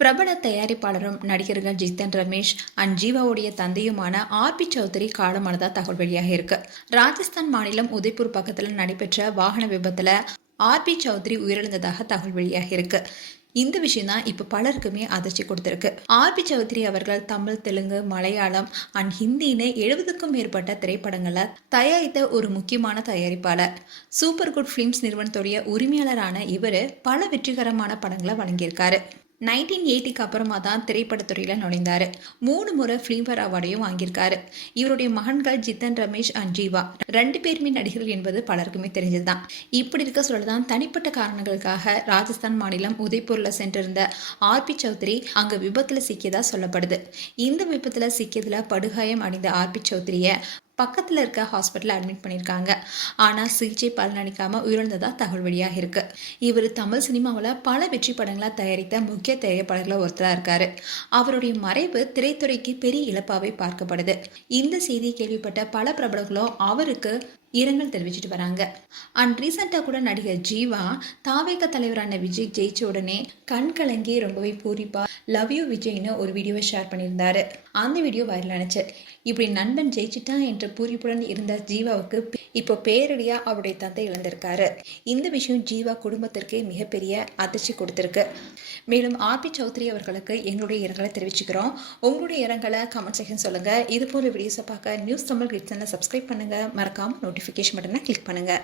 பிரபல தயாரிப்பாளரும் நடிகர்கள் Jitan Ramesh and ஜீவாவுடைய தந்தையுமான RB Chowdhury காலமானதா தகவல் வெளியாக இருக்கு. ராஜஸ்தான் மாநிலம் உதய்பூர் பக்கத்துல நடைபெற்ற வாகன விபத்துல ஆர்பி சௌத்ரி உயிரிழந்ததாக தகவல் வெளியாக இருக்கு. இந்த விஷயம் தான் இப்ப பலருக்குமே அதிர்ச்சி கொடுத்திருக்கு. ஆர்பி சௌத்ரி அவர்கள் தமிழ், தெலுங்கு, மலையாளம் அண்ட் ஹிந்தின்னு 70க்கும் மேற்பட்ட திரைப்படங்களை தயாரித்த ஒரு முக்கியமான தயாரிப்பாளர். சூப்பர் குட் பிலிம்ஸ் நிறுவனத்துடைய உரிமையாளரான இவர் பல வெற்றிகரமான படங்களை வழங்கியிருக்காரு. 1980க்கு அப்புறமா தான் திரைப்படத்துறையில நுழைந்தாரு. 3 முறை பிலிம்பேர் அவார்டையும் வாங்கியிருக்காரு. இவருடைய மகன்கள் ஜித்தன் ரமேஷ் அண்ட் ஜீவா 2 பேருமே நடிகர்கள் என்பது பலருக்குமே தெரிஞ்சதுதான். இப்படி இருக்க சொல்லதான் தனிப்பட்ட காரணங்களுக்காக ராஜஸ்தான் மாநிலம் உதய்பூர்ல சென்றிருந்த ஆர்பி சௌத்ரி அங்க விபத்துல சிக்கியதா சொல்லப்படுது. இந்த விபத்துல சிக்கியதுல படுகாயம் அடைந்த ஆர்பி சௌத்ரிய பக்கத்தில் இருக்க ஹாஸ்பிட்டலில் அட்மிட் பண்ணியிருக்காங்க. ஆனால் சிகிச்சை பலனளிக்காமல் உயிரிழந்ததா தகவல் வெளியாக இருக்கு. இவர் தமிழ் சினிமாவில் பல வெற்றி படங்களை தயாரித்த முக்கிய தயாரிப்பாளர்களில் ஒருத்தராக இருக்காரு. அவருடைய மறைவு திரைத்துறைக்கு பெரிய இழப்பாகவே பார்க்கப்படுது. இந்த செய்தியை கேள்விப்பட்ட பல பிரபலங்களும் அவருக்கு இரங்கல் தெரிவிச்சிட்டு வராங்க. அண்ட் ரீசெண்டாக கூட நடிகர் ஜீவா தாவேக தலைவரான விஜய் ஜெயிச்ச உடனே கண் கலங்கி ரொம்பவே பூரிப்பா லவ் யூ விஜய்னு ஒரு வீடியோவை ஷேர் பண்ணியிருந்தாரு. அந்த வீடியோ வைரல் ஆனிச்சு. இப்படி நண்பன் ஜெயிச்சிட்டான் என்ற பூரிப்புடன் இருந்த ஜீவாவுக்கு இப்போ பேரடியா அவருடைய தந்தை இழந்திருக்காரு. இந்த விஷயம் ஜீவா குடும்பத்திற்கு மிகப்பெரிய அதிர்ச்சி கொடுத்திருக்கு. மேலும் ஆர்பி சௌத்ரி அவர்களுக்கு எங்களுடைய இரங்கலை தெரிவிச்சுக்கிறோம். உங்களுடைய இரங்கலை கமெண்ட் செக்ஷன் சொல்லுங்க. இது போல வீடியோஸை பார்க்க நியூஸ் தமிழ் கிளிக் சேனலை சப்ஸ்கிரைப் பண்ணுங்க. மறக்காம நோட்டிஃபிகேஷன் பட்டனை கிளிக் பண்ணுங்க.